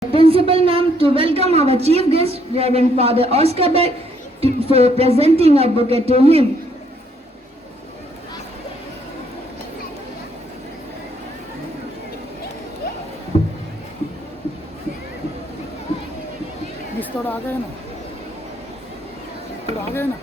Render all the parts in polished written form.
Principal Ma'am to welcome our chief guest, Reverend Father Oscar Beck, for presenting a bouquet to him. थोड़ा आ गए ना, थोड़ा आ गए ना।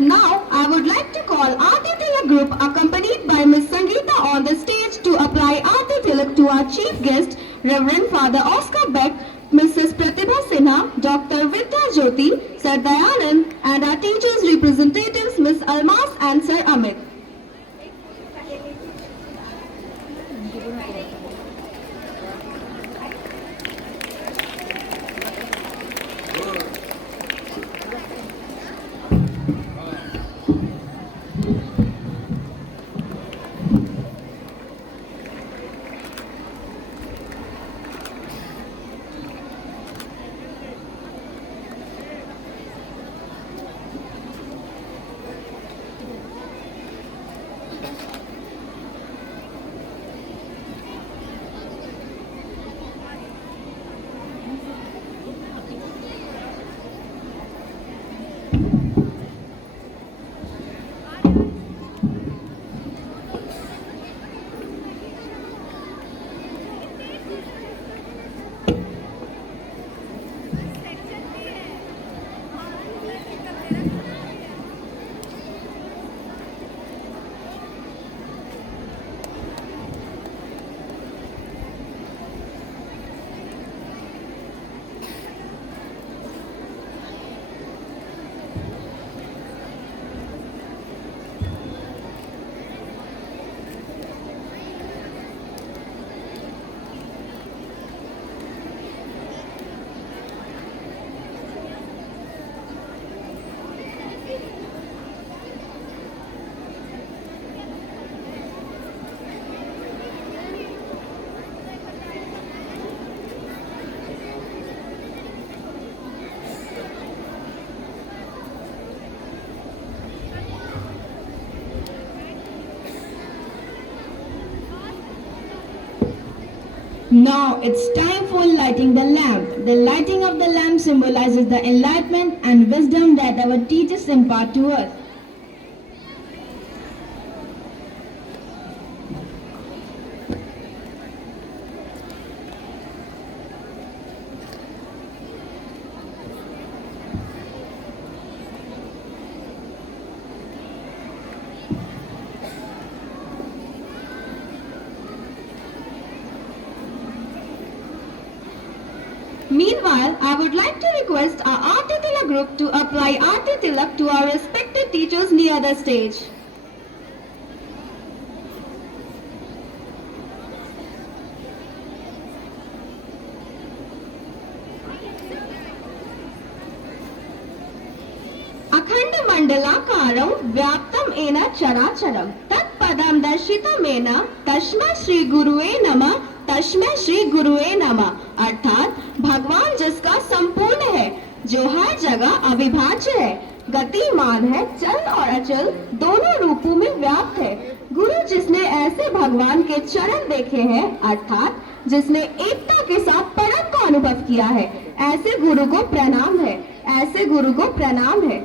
Now, I would like to call Aarti Tilak group accompanied by Ms. Sangeeta on the stage to apply Aarti Tilak to our chief guest, Reverend Father Oscar Beck, Mrs. Pratibha Sinha, Dr. Vidya Jyoti, Sir Dayanand, and our teachers representatives, Ms. Almas and Sir Amit. Now it's time for lighting the lamp. The lighting of the lamp symbolizes the enlightenment and wisdom that our teachers impart to us. Meanwhile, I would like to request our Aarti Tilak group to apply Aarti Tilak to our respected teachers near the stage. अखंड मंडलाकारं व्याप्तं येन चराचरं तत्पदं दर्शितमेन तस्मै श्री गुरुवे नमः तस्मै श्री गुरुवे नमः। अर्थात भगवान जिसका संपूर्ण है, जो हर जगह अविभाज्य है, गतिमान है, चल और अचल दोनों रूपों में व्याप्त है। गुरु जिसने ऐसे भगवान के चरण देखे हैं, अर्थात जिसने एकता के साथ परम का अनुभव किया है, ऐसे गुरु को प्रणाम है, ऐसे गुरु को प्रणाम है।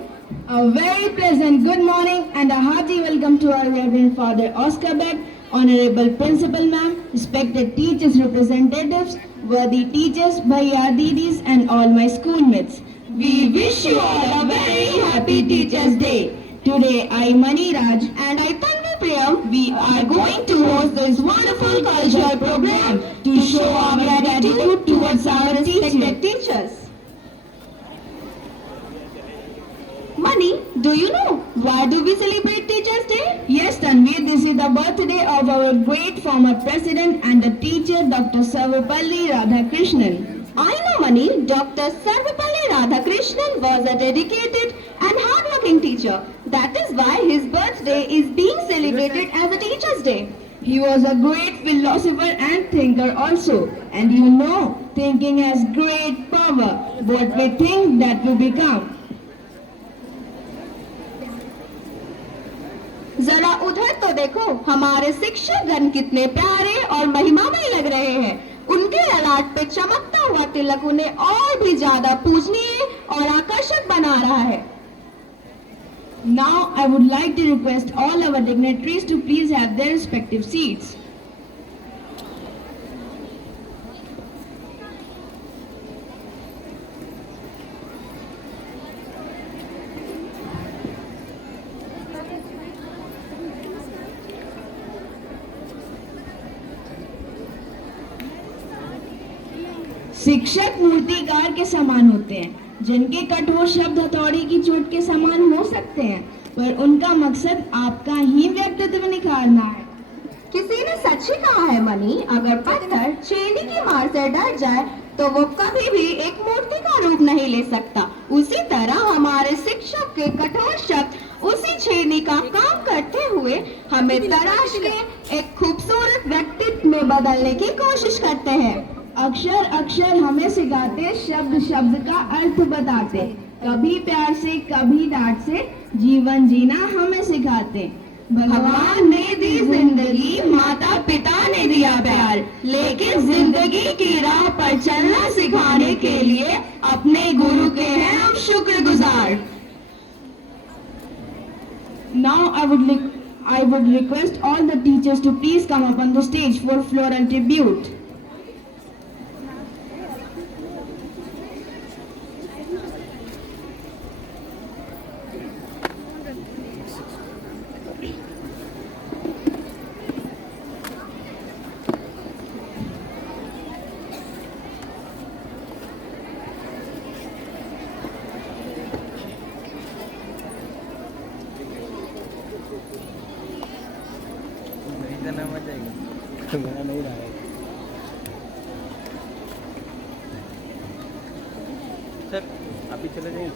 A very pleasant good morning and a hearty welcome to our Reverend Father Oscar Beck, Honorable Principal Ma'am, respected teachers representatives, worthy teachers, bhaiya, didis and all my schoolmates. We wish you all a very happy Teachers Day. Today I, Mani Raj, And I, Tanvi Priyam, we are going to host this wonderful cultural program to show our gratitude towards our respected teachers. teachers. Mani, do you know why do we celebrate Teachers Day? Yes, Tanvi, this is the birthday of our great former president and the teacher, Dr. Sarvapalli Radhakrishnan. I know, Mani, Dr. Sarvapalli Radhakrishnan was a dedicated and hardworking teacher. That is why his birthday is being celebrated as a Teachers Day. He was a great philosopher and thinker also. And you know, thinking has great power. What we think, that we become. जरा उधर तो देखो, हमारे शिक्षक गण कितने प्यारे और महिमामय लग रहे हैं। उनके ललाट पे चमकता हुआ तिलक उन्हें और भी ज्यादा पूजनीय और आकर्षक बना रहा है। Now I would like to request all our dignitaries to please have their respective seats. शिक्षक मूर्तिकार के समान होते हैं, जिनके कठोर शब्द हथौड़ी की चोट के समान हो सकते हैं, पर उनका मकसद आपका ही व्यक्तित्व निखारना है। किसी ने सच ही कहा है मनी, अगर पत्थर चेनी की मार से डर जाए तो वो कभी भी एक मूर्ति का रूप नहीं ले सकता। उसी तरह हमारे शिक्षक के कठोर शब्द उसी छेनी का काम करते हुए हमें तराश के एक खूबसूरत व्यक्तित्व में बदलने की कोशिश करते हैं। अक्षर अक्षर हमें सिखाते, शब्द शब्द का अर्थ बताते, कभी प्यार से कभी डांट से जीवन जीना हमें सिखाते। भगवान ने दी जिंदगी, माता पिता ने दिया प्यार, लेकिन जिंदगी की राह पर चलना सिखाने के लिए अपने गुरु के हैं हम शुक्रगुजार। Now I would request all the teachers to please come up on the stage for floral tribute. नहीं मजा आएगी, मैं नहीं रहा है। सर आप ही चले जाइए।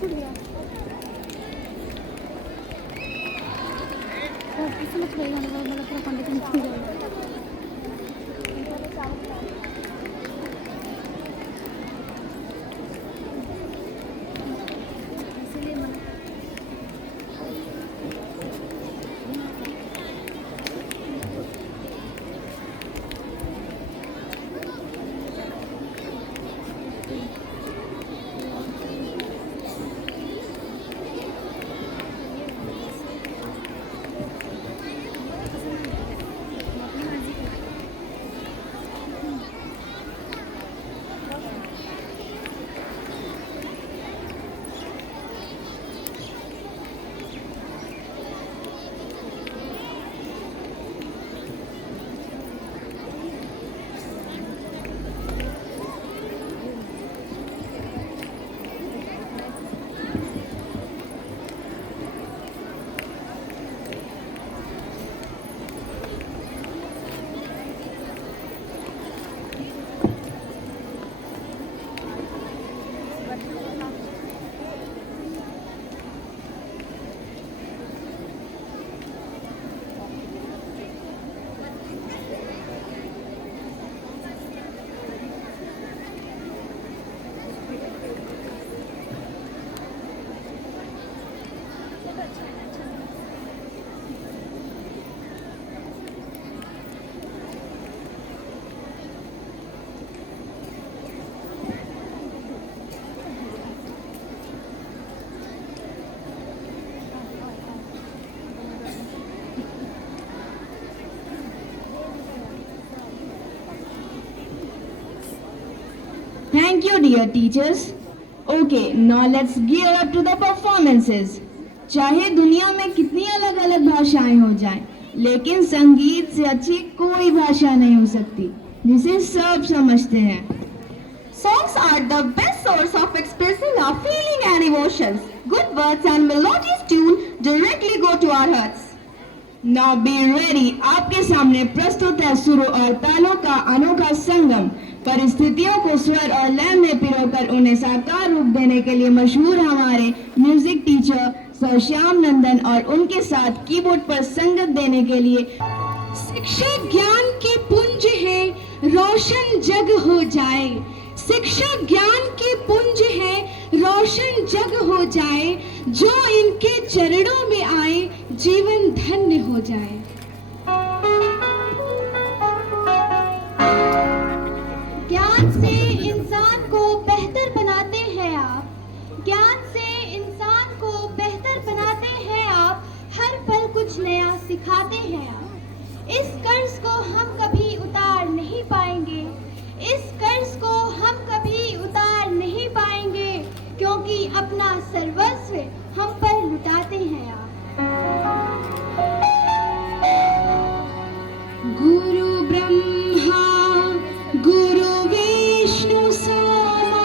छूट गया समझ गई मतलब पूरा कंडीशन छूट गया Thank you, dear teachers. Okay, now let's gear up to the performances. चाहे दुनिया में कितनी अलग अलग भाषाएं हो जाएं, लेकिन संगीत से अच्छी कोई भाषा नहीं हो सकती जिसे सब समझते हैं. Songs are the best source of expressing our feeling and emotions. Good words and melodious tune directly go to our hearts. Now be ready. आपके सामने प्रस्तुत है सुरों और तालों का अनोखा संगम. परिस्थितियों को स्वर और लय में पिरोकर उन्हें साकार रूप देने के लिए मशहूर हमारे music teacher sir Shyam Nandan और उनके साथ कीबोर्ड पर संगत देने के लिए. शिक्षा ज्ञान के पुंज है, रोशन जग हो जाए. शिक्षा ज्ञान के पुंज है, रोशन जग हो जाए. जो इनके चरणों में आए, जीवन धन्य हो जाए. ज्ञान से इंसान को बेहतर बनाते हैं आप. ज्ञान से इंसान को बेहतर बनाते हैं आप. हर पल कुछ नया सिखाते हैं आप. इस कर्ज को हम कभी उतार नहीं पाएंगे. इस कर्ज को हम कभी उतार नहीं पाएंगे, क्योंकि अपना सर्वस्व हम पर लुटाते हैं आप. गुरु ब्रह्मा गुरु विष्णु सोमा,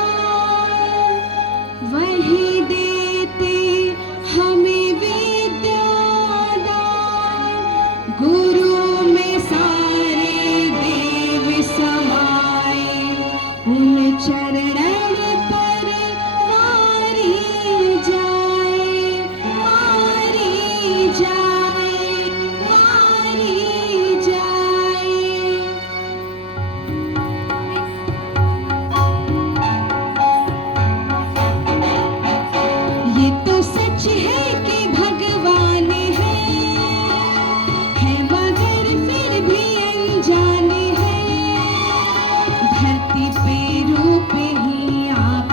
वही देते हमें विद्या दान. गुरु में सारे देव समाए, उन चरणन पर वारी जाए, वारी जाए, वारी जाए. ये तो सच है कि भगवान है मगर फिर भी अनजाने हैं. धरती पे रूप ही आप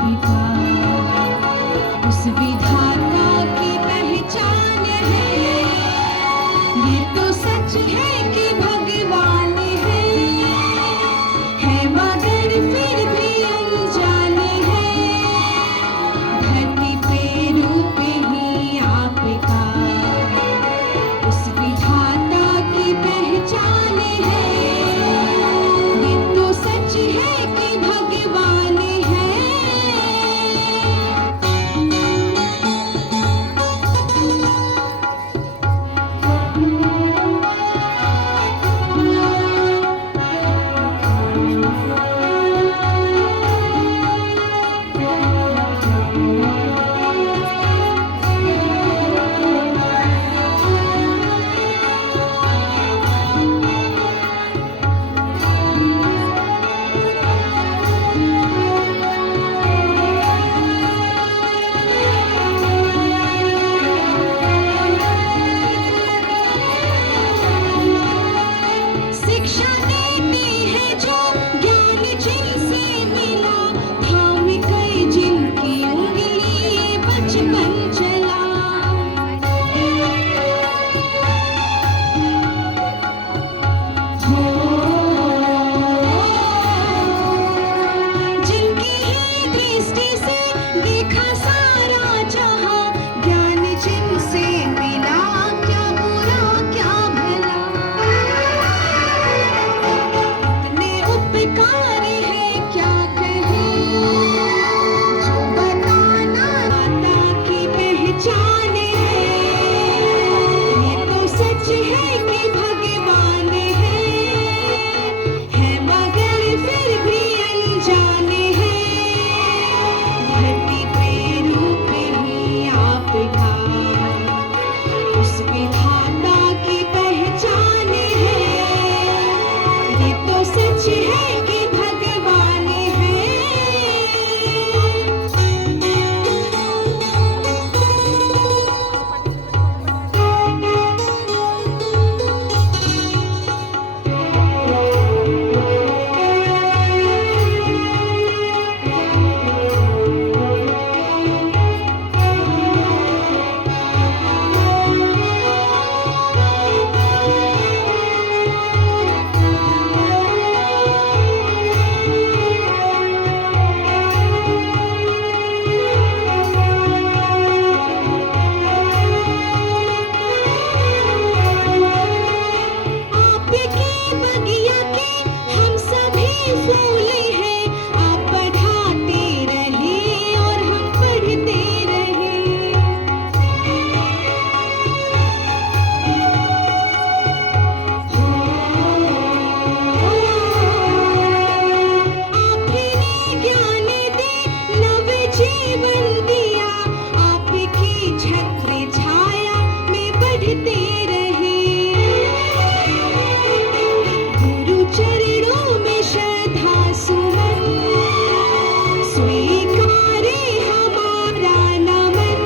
स्वीकारे हमारा नमन,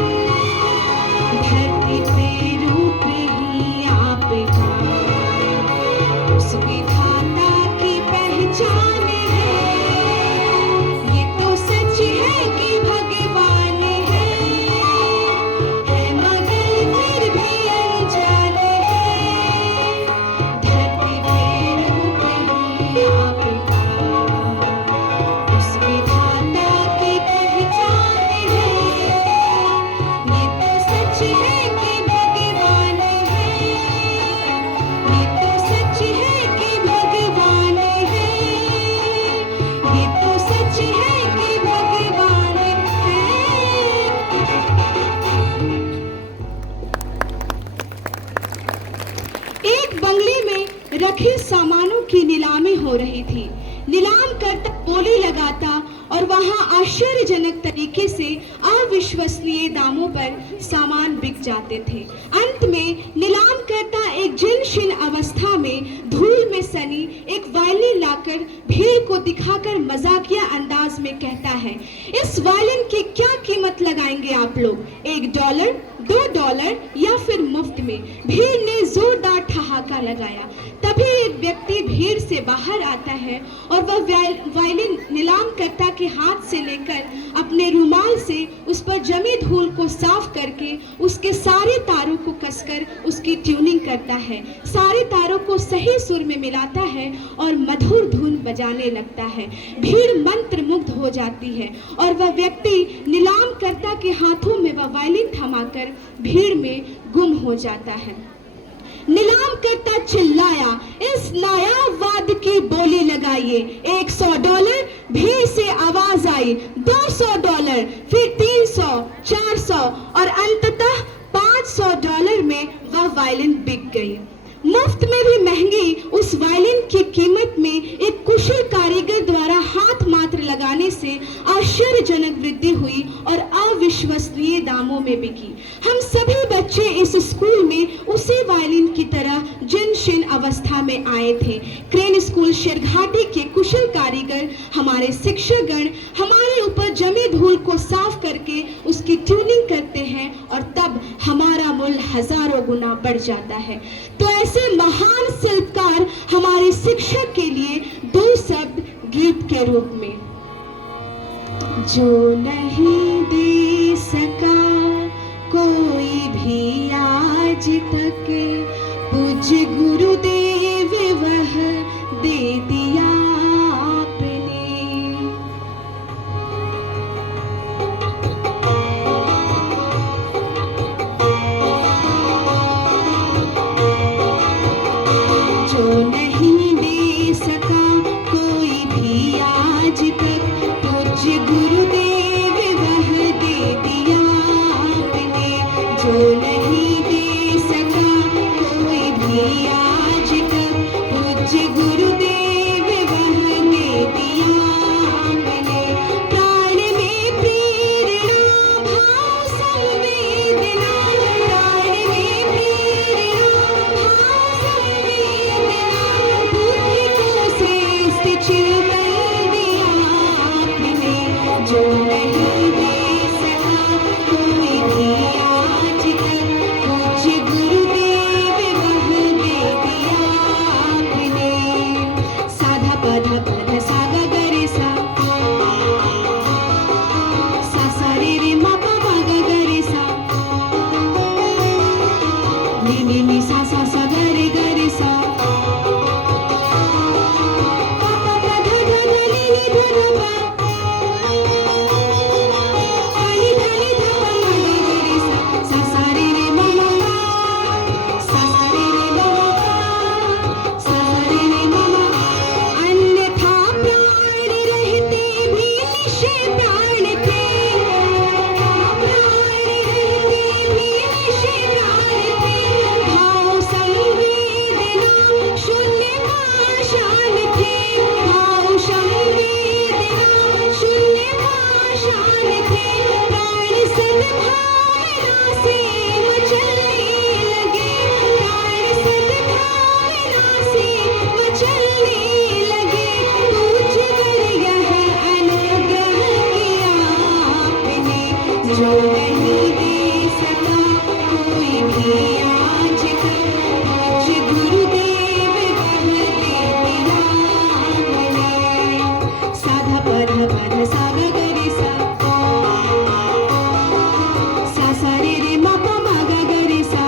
धरती पे रूप ही आपका, उस विधाता की पहचान है। ये तो सच है कि भगवान है मगर फिर भी अनजान है। धरती पे रूप ही आपका, उस विधाता की पहचान है। ये तो सच है कि भगवान है, ये तो सच है कि भगवान है, ये तो सच है कि भगवान है। एक बंगले में रखे सामानों की नीलामी हो रही थी। नीलाम करता बोली लगाता और वहां आश्चर्यजनक तरीके से अविश्वसनीय दामों पर सामान बिक जाते थे। अंत में नीलाम करता एक जीर्ण अवस्था में धूल में सनी एक वायलिन लाकर भीड़ को दिखाकर मजाकिया अंदाज में कहता है, इस वायलिन की क्या कीमत लगाएंगे आप लोग? $1, $2 या फिर मुफ्त में? भीड़ ने जोरदार ठहाका लगाया। तभी एक व्यक्ति भीड़ से बाहर आता है और वह वायलिन नीलाम करता के हाथ से लेकर अपने रुमाल से उस पर जमी धूल को साफ करके उसके सारे तारों को कसकर उसकी ट्यूनिंग करता है, सारे तारों को सही सुर में मिलाता है और मधुर धुन बजाने लगता है। भीड़ मंत्र मुग्ध हो जाती है और वह व्यक्ति नीलाम करता के हाथों में वह वायलिन थमाकर भीड़ में गुम हो जाता है। नीलाम करता चिल्लाया, इस नायाब वाद की बोली लगाइए। $100, भीड़ से आवाज आई, $200, फिर $300, $400 और अंततः $500 में वह वायलिन बिक गई। मुफ्त में भी महंगी उस वायलिन की कीमत में एक कुशल कारीगर द्वारा हाथ मात्र लगाने से आश्चर्यजनक वृद्धि हुई और अविश्वसनीय दामों में बिकी। हम सभी बच्चे इस स्कूल में उसी वायलिन की तरह जीर्ण अवस्था में आए थे। क्रेन स्कूल शेरघाटी के कुशल कारीगर हमारे शिक्षकगण हमारे ऊपर जमी धूल को साफ करके उसकी ट्यूनिंग करते हैं और तब हमारा मूल्य हजारों गुना बढ़ जाता है। तो ऐसे महान शिल्पकार हमारे शिक्षक के लिए 2 शब्द गीत के रूप में, जो नहीं दे सका कोई भी आज तक, पूज्य गुरुदेव वह दे दिया आपने। जो नहीं दे सका कोई भी आज तक, पूज्य गुरुदेव वह दे दिया आपने। जो नहीं दे सका कोई भी आज जो नहीं दे सका कोई भी आज तक, मुझ गुरुदेव वह दे दिया मैंने। साधा पध पध सा ग ग रे सा, सा सा रे रे म प म ग ग रे सा,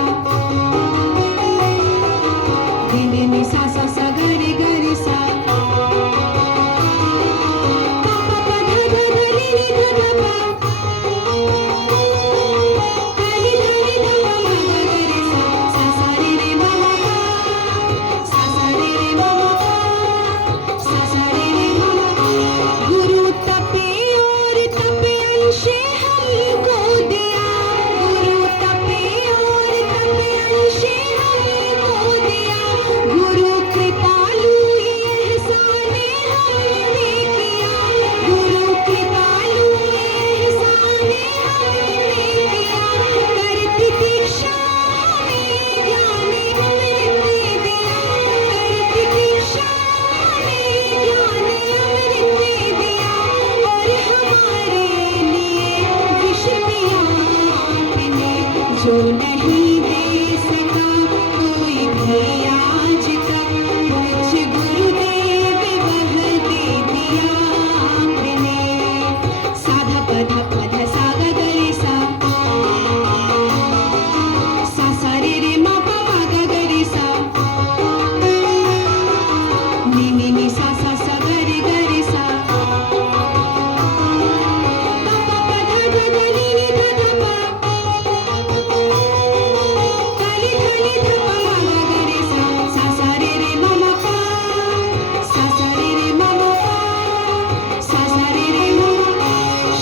रे रे नि सा सा सा ग रे सा, प प प ध ध ध रे रे ध ध प, ध नि ध नि ध प म ग ग रे सा, सा सा रे रे म म प, सा सा रे रे म म प, सा सा रे रे म म प। गुरु तपे और तपे अंशे हमको दिया, गुरु तपे और तपे अंशे हमको दिया, गुरु कृपालु ये एहसाने हमने किया, गुरु कृपालु ये एहसाने हमने किया। करती दीक्षा हमें ज्ञान अमृत दिया, करती दीक्षा हमें ज्ञान अमृत दिया, और हमारे लिए विष पिया आपने, जो नहीं दे सका कोई भी आज तक, मुझ गुरुदेव वह दे दिया आपने। साधा पध पध सा ग ग रे सा, सा सा रे रे म प म ग ग रे सा, नि नि नि सा सा सा ग रे सा, प प प ध ध ध नि नि ध ध प, ध नि ध नि ध प म ग ग रे सा, सा सा रे रे म म प, सा सा रे रे म म प, सा सा रे रे म म प।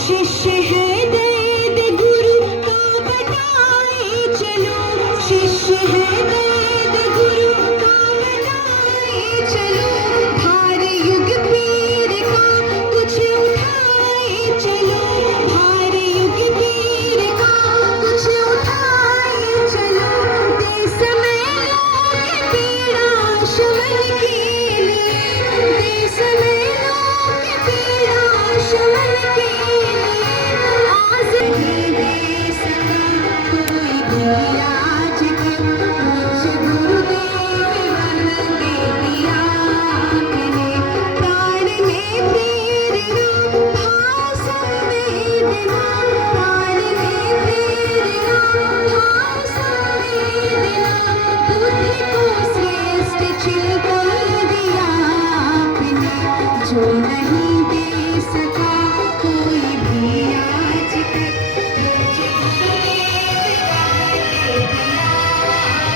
शिष्य है वेद गुरु का बताए चलो, शिष्य है वेद गुरु का बताए चलो, भार युग पीर का कुछ उठाए चलो, भार युग पीर का कुछ उठाए चलो, देश में लोग पीड़ा शमन के लिए, देश में लोग पीड़ा शमन के लिए, आज नहीं दे सका कोई भी आज तक, मुझ गुरुदेव वह दे दिया आपने। प्राण में प्रेरणा भाव संवेदना, प्राण में प्रेरणा भाव संवेदना, बुद्धि को श्रेष्ठ चिंतन दिया आपने, जो नहीं दे सका कोई भी आज तक, मुझ गुरुदेव वह दे दिया आपने,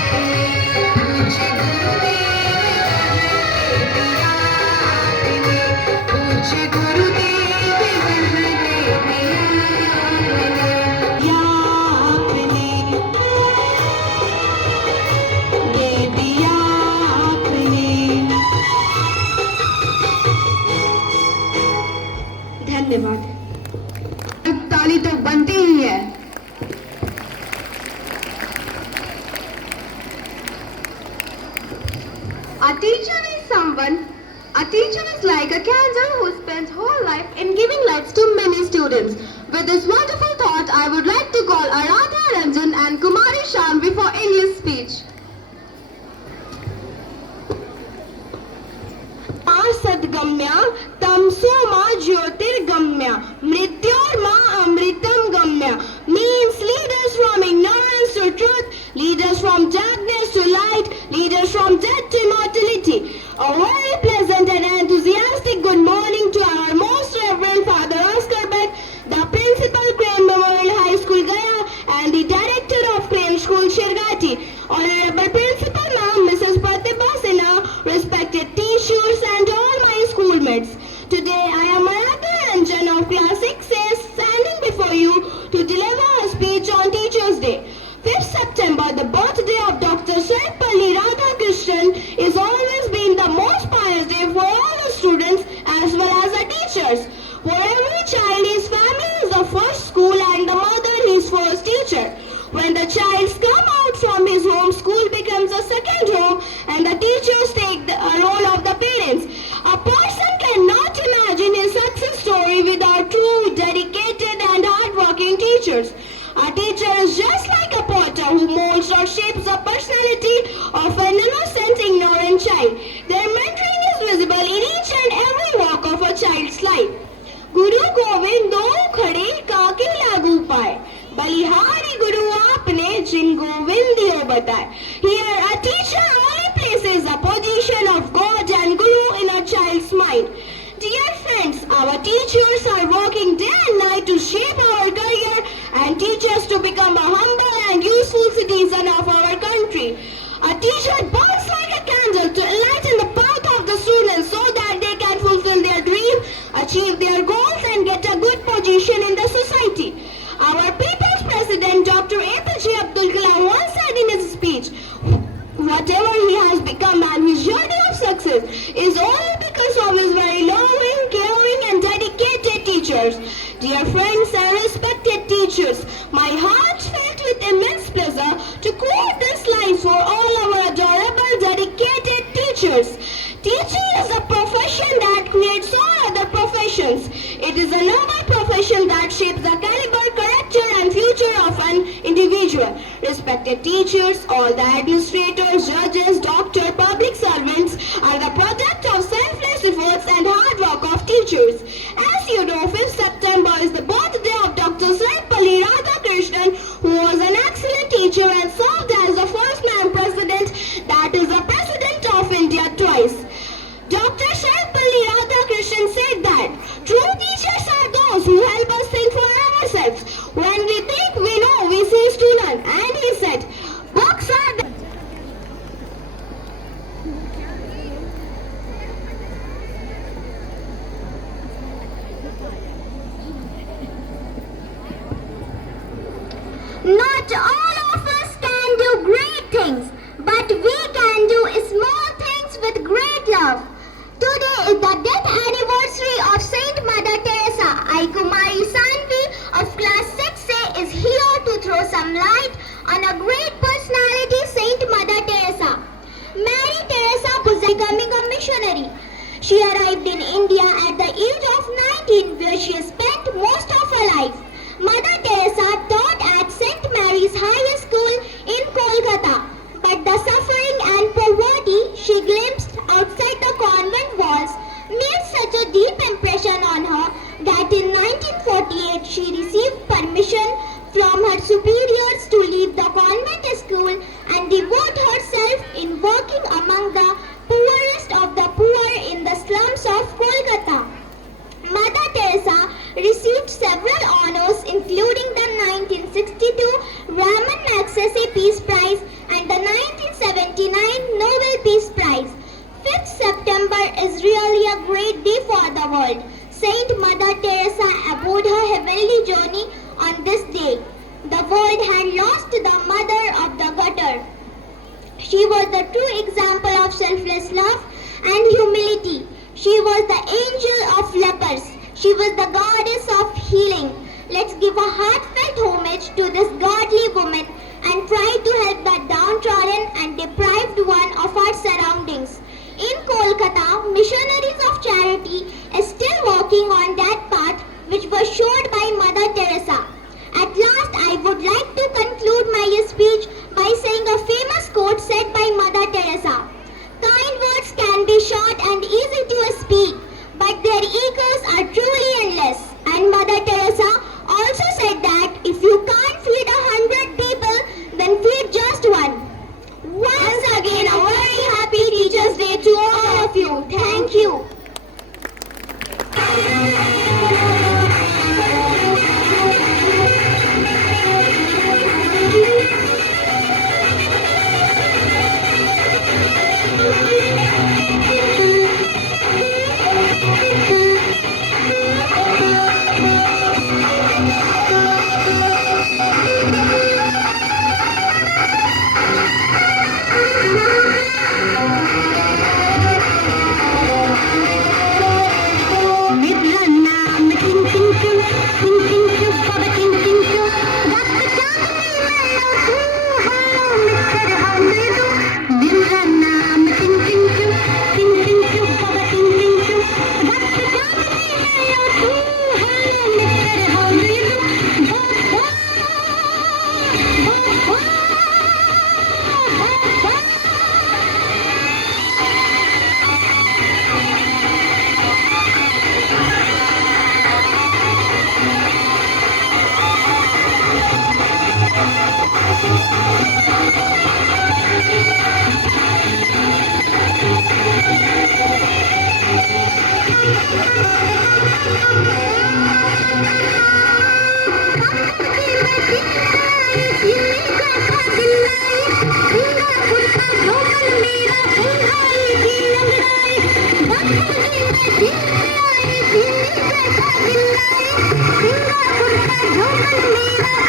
मुझ गुरुदेव वह दे दिया आपने, मुझ गुरुदेव वह दे दिया आपने, दे दिया आपने। धन्यवाद। ताली तो बनती ही है। A teacher is someone, a teacher is like a candle who spends whole life in giving lights to many students. With this wonderful thought, I would like to call Aradhya Ranjan and Kumari Shanvi for English speech. सद्गम्या तमसो मा ज्योतिर्गम्या मृत्योर्मा अमृतम गम्या means lead us from ignorance to truth, lead us from darkness to light, lead us from death to immortality. A very pleasant and enthusiastic good morning to our most reverend Father Oscar Beck, the principal Crane Memorial High School Gaya and the director of Crane School Shirgati, honorable principal ma'am Mrs. Pratibha Sinha, respected teachers and all my schoolmates. Today I am Aradhya Ranjan of class 6A standing before you to deliver a speech on Teachers' Day. 5th September, the birthday of Dr. Sarvepalli Radhakrishnan, is always been the most pious day for all the students as well as the teachers. For every child, his family is the first school and the mother his first teacher. When the child comes out from his home, school becomes a second home and the teachers take the role of the parents. A person cannot imagine his success story without true, dedicated and hardworking teachers. who molds or shapes the personality of an innocent, ignorant child. Their mentoring is visible in each and every walk of a child's life. गुरु गोविंद दो खड़े काके लागू पाए, बलिहारी गुरु आपने जिन गोविंदियों बताए. Here a teacher only places the position of God and Guru in a child's mind. Dear friends, our teachers are working day and night to shape our career and teach us to become a humble and useful citizen of our country. A teacher burns like a candle to enlighten the path of the students so that they can fulfill their dream, achieve their goals and get a good position in the society. Our people's president Dr. APJ Abdul Kalam once said in his speech, whatever he has become and his journey of success is only because of his very loving, caring and dedicated teachers. Dear friends and respected teachers, my heart filled with immense pleasure to quote this line for all our adorable, dedicated teachers. Teaching is a profession that creates all other professions. It is a noble profession that shapes the caliber, character and future of an individual. Respected teachers, all the administrators, judges, doctors, public servants are the product of selfless efforts and hard work of teachers. As you know, 5th September is the birthday of Dr. Sarvepalli Radhakrishnan, who was an excellent teacher and served as the first man president, that is the president of India twice. Dr. Sarvepalli Radhakrishnan said that true teachers are those who help us think for ourselves. When we think we know, we cease to learn. And he said, books are the Not all of us can do great things, but we can do small things with great love. Today is the death anniversary of Saint Mother Teresa. I, Kumari Sanvi of class 6A, is here to throw some light on a great personality, Saint Mother Teresa. Mary Teresa was becoming a missionary. She arrived in India at the age of 19, where she spent most of her life. Mother Teresa taught at St. Mary's High School in Kolkata, but the suffering and poverty she glimpsed outside the convent walls made such a deep impression on her that in 1948 she received permission from her superiors to leave the convent school and devote herself in working among the poorest of the poor in the slums of Kolkata. Mother Teresa received several honors including the 1962 Raman Magsaysay Peace Prize and the 1979 Nobel Peace Prize. 5th September is really a great day for the world. Saint Mother Teresa abode her heavenly journey on this day. The world had lost the mother of the gutter. She was the true example of selfless love and humility. She was the angel of lepers. She was the goddess of healing. Let's give a heartfelt homage to this godly woman and try to help the downtrodden and deprived one of our surroundings. In Kolkata, missionaries of charity are still working on that path which was showed by Mother Teresa. At last, I would like to conclude my speech by saying a famous quote said by Mother Teresa. Kind words can be short and easy to speak, but their echoes are truly endless. And Mother Teresa also said that if you can't feed 100 people, then feed just one. Once again, a very happy Teachers' Day to all of you. Thank you. Singapore का झूमर मेरा